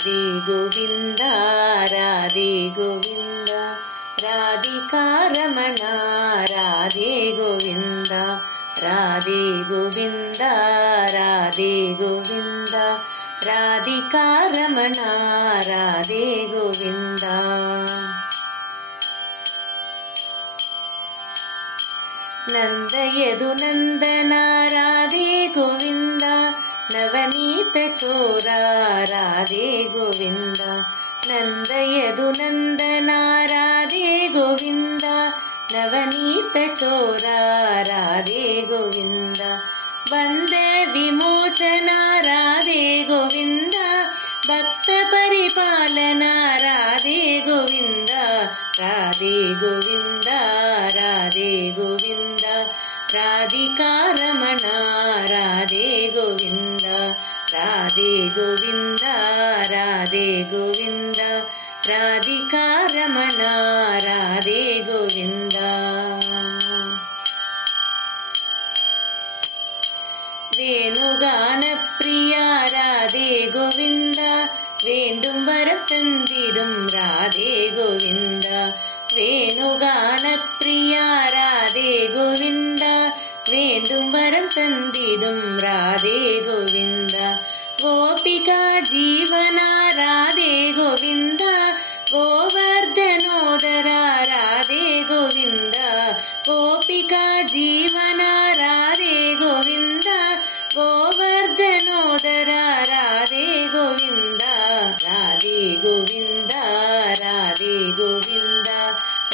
ರಾಧೆ ಗೋವಿಂದ ರಾಧೆ ಗೋವಿಂದ ರಾಧಿಕಾ ರಮಣ ರಾಧೆ ಗೋವಿಂದ ರಾಧೆ ಗೋವಿಂದ ರಾಧೆ ಗೋವಿಂದ ರಾಧಿಕಾ ರಮಣ ರಾಧೆ ಗೋವಿಂದ ನಂದ ಯದು ನಂದನ ರಾಧೆ ಗೋವಿಂದ ನವನೀತ ಚೋರ ರಾಧೆ ಗೋವಿಂದ ನಂದ ಯದು ನಂದನ ರಾಧೆ ಗೋವಿಂದ ನವನೀತ ಚೋರ ರಾಧೆ ಗೋವಿಂದ ಬಂದ ವಿಮೋಚನ ರಾಧೆ ಗೋವಿಂದ ಭಕ್ತ ಪರಿಪಾಲನ ರಾಧೆ ಗೋವಿಂದ ರಾಧೆ ಗೋವಿಂದ ರಾಧೆ ಗೋವಿಂದ ರಾಧಿಕಾ ರಮಣ ರಾಧೆ ಗೋವಿಂದ ರಾಧೆ ಗೋವಿಂದ ರಾಧೆ ಗೋವಿಂದ ರಾಧಿಕಾ ರಮಣ ರಾಧೆ ಗೋವಿಂದ வேணுகான பிரியா ராதே கோவிந்தா வேண்டும் வரம் தந்திடும் ராதே கோவிந்தா வேணுகான பிரியா ராதே கோவிந்தா வேண்டும் வரம் தந்திடும் ராதே கோவிந்தா கோபிகா ஜீவனா ராதே கோவிந்தா கோவர்தனோதரா ராதே கோவிந்தா கோபிகா ஜீவனா ராதே கோவிந்தா கோவர்தனோதரா ராதே கோவிந்தா ராதே கோவிந்தா ராதே கோவிந்தா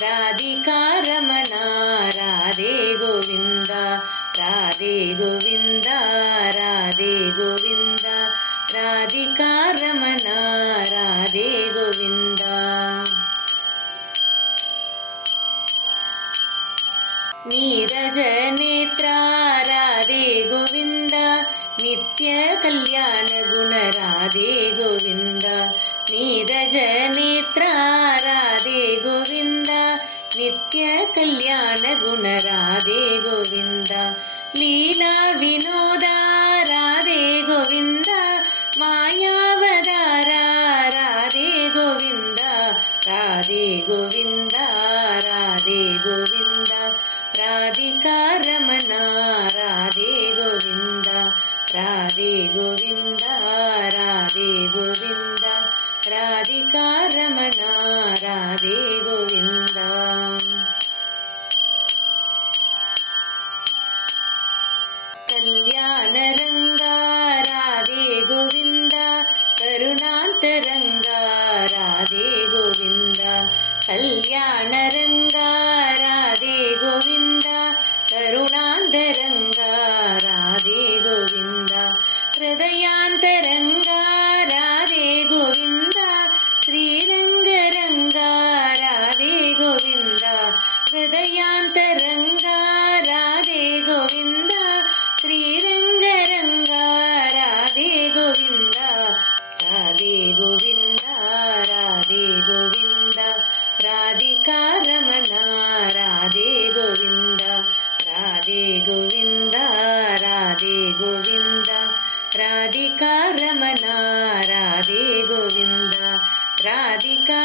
ராதிகா ரமண ராதே கோவிந்தா ராதே கோவிந்தா ராதே கோவிந்தா ராதிகா ரமண ராதே கோவிந்தா ನೀರಜ ನೇತ್ರ ರಾಧೆ ಗೋವಿಂದ ನಿತ್ಯ ಕಲ್ಯಾಣ ಗುಣ ರಾಧೆ ಗೋವಿಂದ ನೀರಜ ನೇತ್ರ ರಾಧೆ ಗೋವಿಂದ ನಿತ್ಯ ಕಲ್ಯಾಣ ಗುಣ ರಾಧೆ ಗೋವಿಂದ ಲೀಲಾ ವಿನೋದ ರಾಧೆ ಗೋವಿಂದ ಮಾಯಾವತಾರ ರಾಧೆ ಗೋವಿಂದ ರಾಧೆ ಗೋವಿಂದ ರಾಧೆ ಗೋವಿಂದ ರಾಧಿಕಾ ರಮಣ ರಾಧೆ ಗೋವಿಂದ ರಾಧೆ ಗೋವಿಂದ ರಾಧೆ ಗೋವಿಂದ ರಾಧಿಕಾ ರಮಣ ರಾಧೆ ಗೋವಿಂದ ಕಲ್ಯಾಣ ರಂಗ ರಾಧೆ ಗೋವಿಂದ ಕರುಣಾಂತರಂಗ ರಾಧೆ ಗೋವಿಂದ ಕಲ್ಯಾಣ ರಂಗ ರಾಧೆ ಗೋವಿಂದ ಕರುಣಾಂತರಂಗ ರಾಧೆ ಗೋವಿಂದ ಹೃದಯಾಂತರಂಗ ರಾಧೆ ಗೋವಿಂದ ಶ್ರೀರಂಗರಂಗ ರಾಧೆ ಗೋವಿಂದ ಹೃದಯಾಂತರಂಗ ರಾಧೆ ಗೋವಿಂದ ಶ್ರೀರಂಗರಂಗ ರಾಧೆ ಗೋವಿಂದ ರಾಧೆ ಗೋವಿಂದ ರಾಧೆ ಗೋವಿಂದ ರಾಧಿಕಾ ರಮಣ ರಾಧೆ ಗೋವಿಂದ ರಾಧೆ ಗೋವಿಂದ ರಾಧೆ ಗೋವಿಂದ ರಾಧಿಕಾ ರಮಣ ರಾಧೆ ಗೋವಿಂದ ರಾಧಿಕಾ